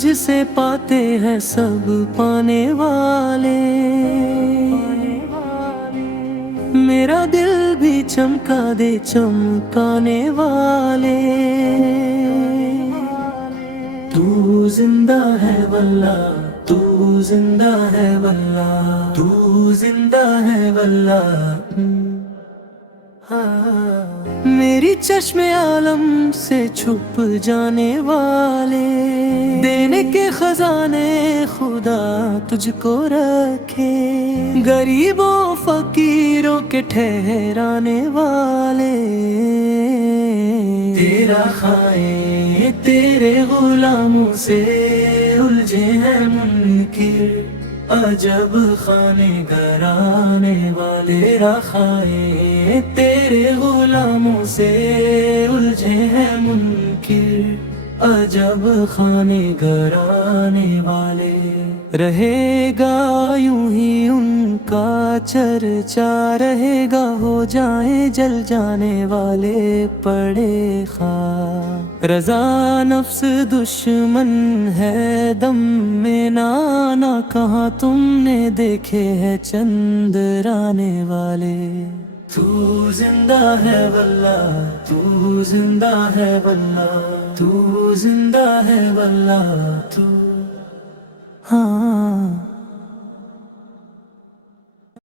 तुझ से पाते हैं सब पाने वाले, मेरा दिल भी चमका दे चमकाने वाले। तू जिंदा है वल्ला, तू जिंदा है वल्ला, तू जिंदा है वल्ला। मेरी चश्मे आलम से छुप जाने वाले, देने के खजाने खुदा तुझको रखे, गरीबों फकीरों के ठहराने वाले। तेरा खाए तेरे गुलामों से उलझे हैं मुनकिर, अजब खाने घराने वाले। रखाए तेरे गुलामों से उलझे हैं मुनकिर, अजब खाने घराने वाले। रहेगा यूं ही उनका चर्चा, रहेगा हो जाए जल जाने वाले पड़े खा। रजा नफ्स दुश्मन है दम में नाना, कहाँ तुमने देखे हैं चंद्राने वाले। तू जिंदा है वल्ला, तू जिंदा है वल्ला, तू जिंदा है वल्ला, तू हाँ।